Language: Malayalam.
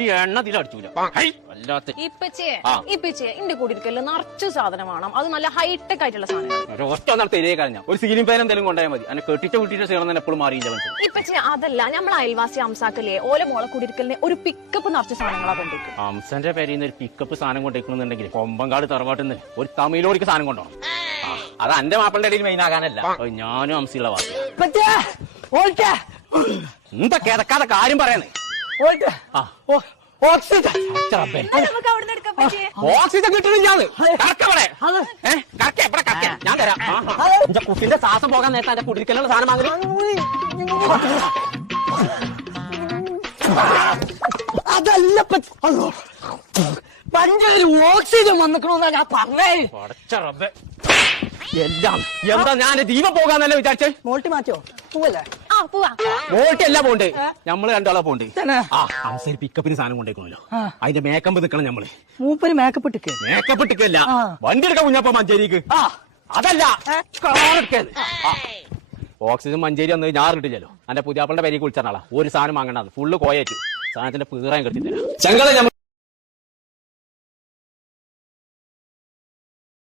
തുള്ളി എണ്ണ തിലടിച്ചൂല. ഇപ്പച്ചേ എന്റെ കൂടിയിരിക്കല് നിറച്ചു സാധനം വേണം. അത് നല്ല ഹൈടെക് ആയിട്ടുള്ള സാധനം. ഒറ്റ ഒന്നാൾ തെരയെ കഴിഞ്ഞ ഒരു സീലിംഗ് ഫാൻ എന്തെങ്കിലും കൊണ്ടുപോയാൽ മതി. എന്നെ കെട്ടിച്ച വീട്ടിന്റെ സീണം എപ്പോഴും മാറിയില്ല. ഇപ്പച്ചേ അതല്ല, നമ്മളെ അയൽവാസി അംസാക്കല്ലേ ഓല മോളെ കൂടിയിരിക്കലിന് ഒരു പിക്കപ്പ് നിറച്ച സാധനങ്ങളാ കൊണ്ടേക്കും. അംസന്റെ പേരിൽ ഒരു പിക്കപ്പ് സാധനം കൊണ്ടേക്കുന്നുണ്ടെങ്കിൽ കൊമ്പങ്കാട് തറവാട്ടിന്ന് ഒരു തമിഴോടിക്ക് സാധനം കൊണ്ടുപോകണം. അത് എന്റെ മാപ്പിളുടെ ഇടയിൽ മെയിൻ ആകാനല്ല, ഞാനും അംസിയുള്ള വാസി. എന്താ കിടക്കാതെ കാര്യം പറയുന്നേ? ഓക്സിജൻ കിട്ടുന്നില്ലാന്ന് ഞാൻ തരാം. എന്റെ കുട്ടിന്റെ ശ്വാസം പോകാൻ നേരത്തെ എന്റെ കുടിക്കലുള്ള സാധനം വാങ്ങി. അതല്ല പഞ്ചായത്ത് ഓക്സിജൻ വന്നിക്കണോന്നാ ഞാൻ പറഞ്ഞേ. എല്ലാം എന്താ ഞാൻ ദീപം പോകാന്നല്ലേ വിചാരിച്ചേ? മോൾട്ടി മാറ്റോ പോവല്ലേ? വോട്ട് എല്ലാം പോണ്ട്. നമ്മള് രണ്ടാളെ പോണ്ട്. അവസരം പിക്കപ്പിന് സാധനം കൊണ്ടേക്കണല്ലോ, അതിന്റെ മേക്കപ്പ് നിക്കണം. നമ്മള് മൂപ്പര് മേക്കപ്പ് ഇട്ടിക്കേ? മേക്കപ്പ് ഇട്ടിക്കല്ല, വണ്ടി എടുക്കാൻ കുഞ്ഞപ്പ മഞ്ചേരിക്ക്. അതല്ല ഓക്സിജൻ മഞ്ചേരി വന്നത് ഞാൻ കിട്ടില്ലല്ലോ. എന്റെ പുതിയാപ്പളുടെ പേര് കുളിച്ചാളാ. ഒരു സാധനം വാങ്ങണ്ടാന്ന് ഫുള്ള് കോയേറ്റു. സാധനത്തിന്റെ പീറാൻ കെട്ടിത്തരാം.